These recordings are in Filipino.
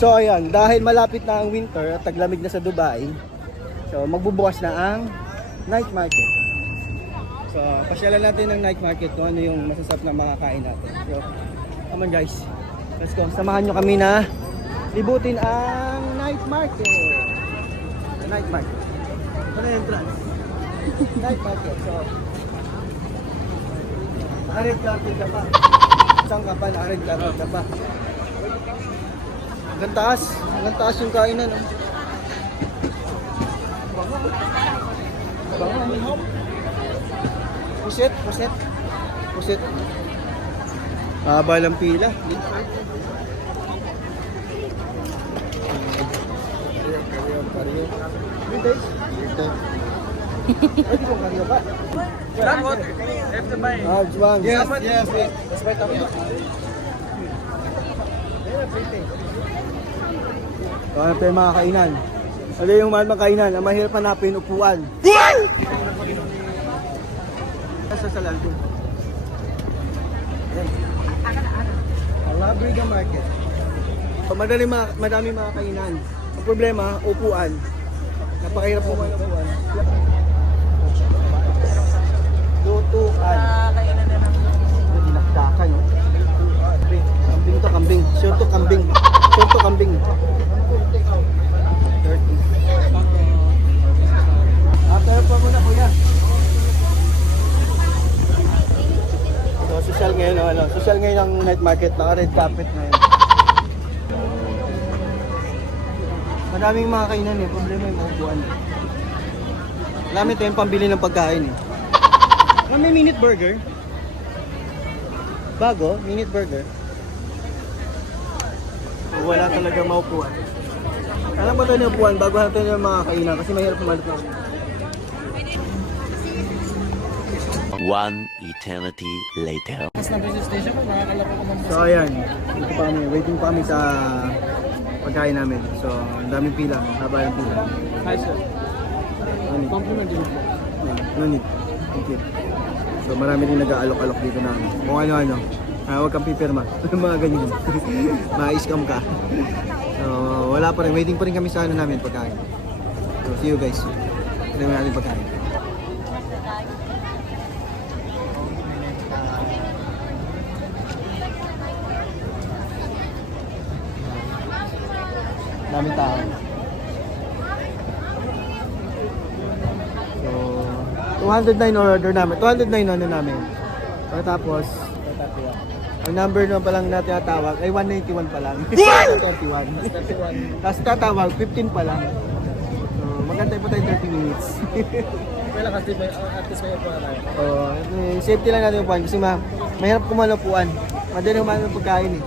So ayan, dahil malapit na ang winter at taglamig na sa Dubai, so magbubukas na ang night market. So pasyalan natin ng night market kung ano yung masasarap na makakain natin. So come on guys, let's go. Samahan nyo kami na libutin ang night market. The night market. Ano yung entrance? Night market. So red carpet ka pa. Saan ka pa na red carpet ka pa? Hanggang taas yung kainan. Bango. Puset. Haba lang pila. Pwede kong karyo ba? Yes. That's right. Ano pa yung mga kainan? Ano yung mahal makainan? Ang mahirap hanapin upuan. Sa lalto. Alabriga Market. So, madami mga kainan. Ang problema, upuan. Napakahirap po mga upuan. Lutuan. Dinakdakan, no? Kambing. Sure to kambing. 30. Tayo pa muna, kuya. So, social ngayon ang night market. Naka-red carpet ngayon. Maraming mga kainan eh. Problema yung upuan. Marami tayong pambili ng pagkain eh. May minute burger. Bago, minute burger. Wala talaga maupuan. Alam mo tayo ng upuan bago natin yung mga kainan kasi mahirap pumalit na. One eternity later. So ayan, dito pa kami, waiting pa kami sa pagkain namin. So ang daming pila, haba ng pila. Hi sir. Compliment din po. No need. Thank you. So marami din nag-aalok-alok dito na kung ano-ano. Huwag kang pipirma. Mga ganyan. Ma-scam ka. So wala pa rin, waiting pa rin kami sa ano namin pagkain. So see you guys. Tignan natin pagkain. Daming tao. So, 209 order namin. 209 ano namin. Tapos, ang number naman pa lang na tinatawag ay 191 pa lang. 31. Tapos tatawag, 15 pa lang. So, magantay po tayo 30 minutes. Wala kasi at least may upuan tayo. Safety lang natin yung upuan kasi mahirap kumalupuan. Madali humanap ng pagkain eh.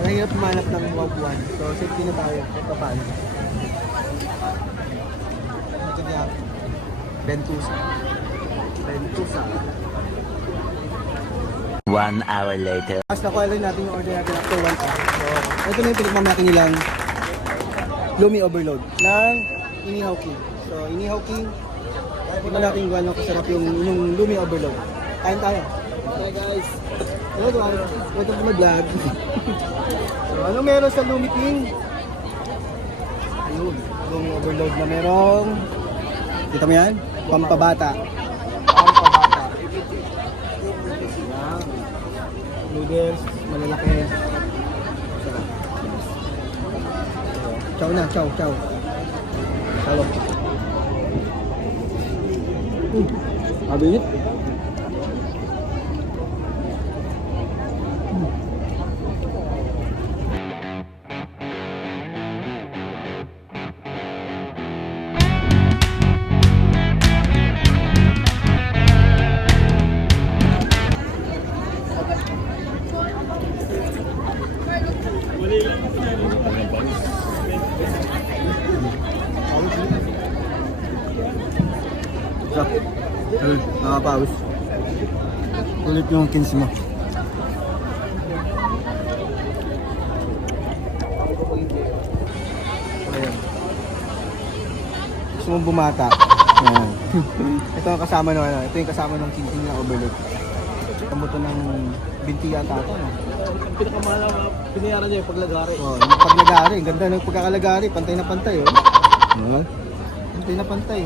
Mahirap humanap ng upuan. So, safety na tayo. Ito paano. Ito niya. Bentusa. 1 hour later. Tapos nakuha rin natin yung order natin after 1 hour. So, ito na yung pinagmamaki nilang Lumi Overload ng Inihaw King. So, Inihaw King, tignan natin kung ano kasarap yung Lumi Overload. Kain tayo. Hi guys. Welcome to my vlog. So, ano meron sa Lumi King? Ayun, Lumi Overload na merong, kita mo yan? Pampabata. Noodles, malalaki. Sarap. Chow na, chow. Salok. Abinit. Sarap. Ayun, nakapawis. Ulit yung kins mo. Ayan. Gusto mong bumata. Ayan. Ito ang kasama ng ito yung kasama ng kinsing na overload. Kamuto ng binti yata ito. No? Ang pinakamahal na binayaran niya yung paglagari. Oh, yung paglagari, ang ganda ng pagkakalagari, pantay na pantay, oh. Pantay na pantay.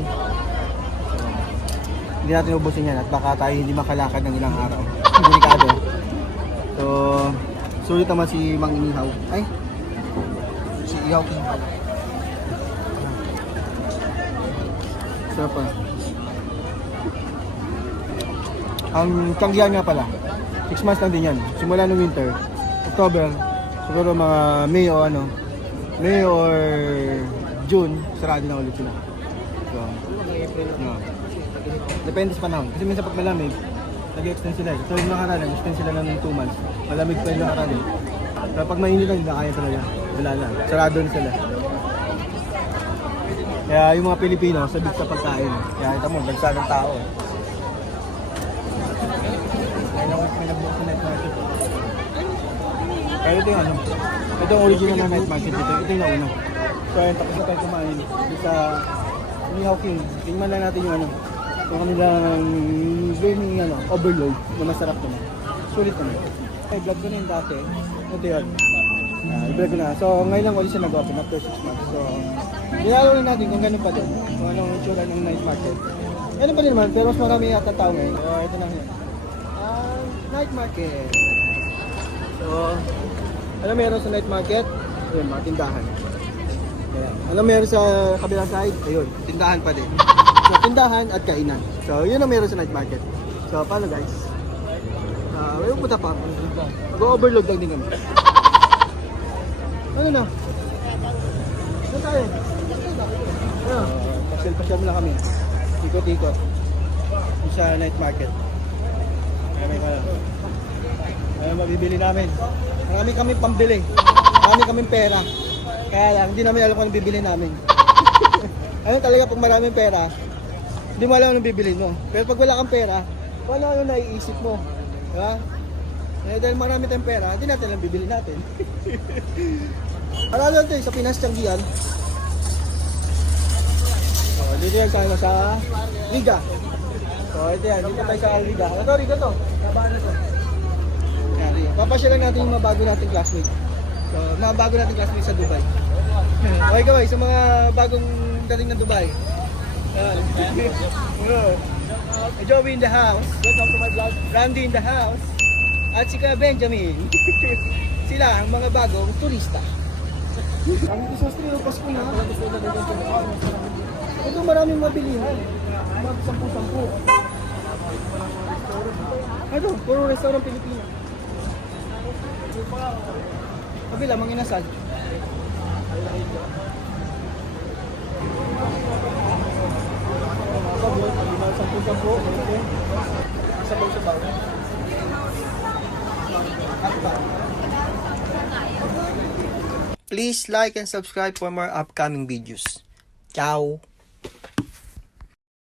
Hindi natin ubusin yan at baka tayo hindi makalakad ng ilang araw. Delikado. So, sulit naman si Mang Inihaw. Ay, si Ihaw King. Sarap pa. Ang tanggihan nga pala, 6 months lang din yan. Simula ng winter, October, siguro mga May or June, sarado na ulit sila. So, no. Depende sa panahon. Kasi minsan pag malamig, nag-extend sila. So yung nakaraan, nag-extend sila ng 2 months. Malamig pa yung nakaraan eh. Pero pag mainit lang, hindi na kaya talaga. Wala na. Sarado na sila. Kaya yung mga Pilipino, sabik sa pagkain. Kaya ito mo, bagsa ng tao. Kaya naman may nagbukas sa night market. Kaya ito yung ito yung original na night market dito. Ito yung nauna. So ayun, tapos na tayo kumain. Dito sa Inihaw King. Tingnan lang natin yung yung kanilang green overload na masarap naman. Sulit naman. Okay, vlog ko na yung dati. Ito yun. I-vlog ko na. So ngayon lang ulit siya nag-open after 6 months. So dinalo na natin kung ganun pa din. Kung anong itsura ng night market. Ganun pa din naman, pero mas marami yata tao ngayon. So ito na yun. Night market. So ano meron sa night market? Ayun, mga tindahan. Ayan. Ano meron sa kabilang side? Ayun, tindahan pa din. So, tindahan at kainan. So, yun ang meron sa night market. So, paano guys? May pupunta pa. Mag-overload lang din kami. Ano na? Ano tayo? Ano? Pasyal-pasyal muna kami. Ikot-ikot. Sa night market. Ano mabibili namin? Marami kami pambili. Marami kaming pera. Kaya lang, hindi namin alam kung anong bibili namin. Ano talaga pag maraming pera, hindi mo alam anong bibili mo. Pero pag wala kang pera, kung ano naiisip mo. Diba? Eh, dahil marami tayong pera, hindi natin alam bibili natin. Para lang tayo sa Pinas Tianggian. So, dito yan tayo sa Liga. So, ito yan. Dito tayo sa Liga. Ito, Riga to. Nabaan na to. Yan, Riga. Papasyalan natin yung mga bago nating classmate. So, mga bago nating classmate sa Dubai. Okay kaway, sa mga bagong dating na Dubai. Joey in the house. Welcome to my vlog. Randy in the house. At si Ka Benjamin. Sila ang mga bagong turista. Ang desastre yung Pasko na. Ito maraming mabilihan. Mga 10-10. Ano? Puro restaurant Pilipino. Kabila, manginasal. Please like and subscribe for more upcoming videos. Ciao!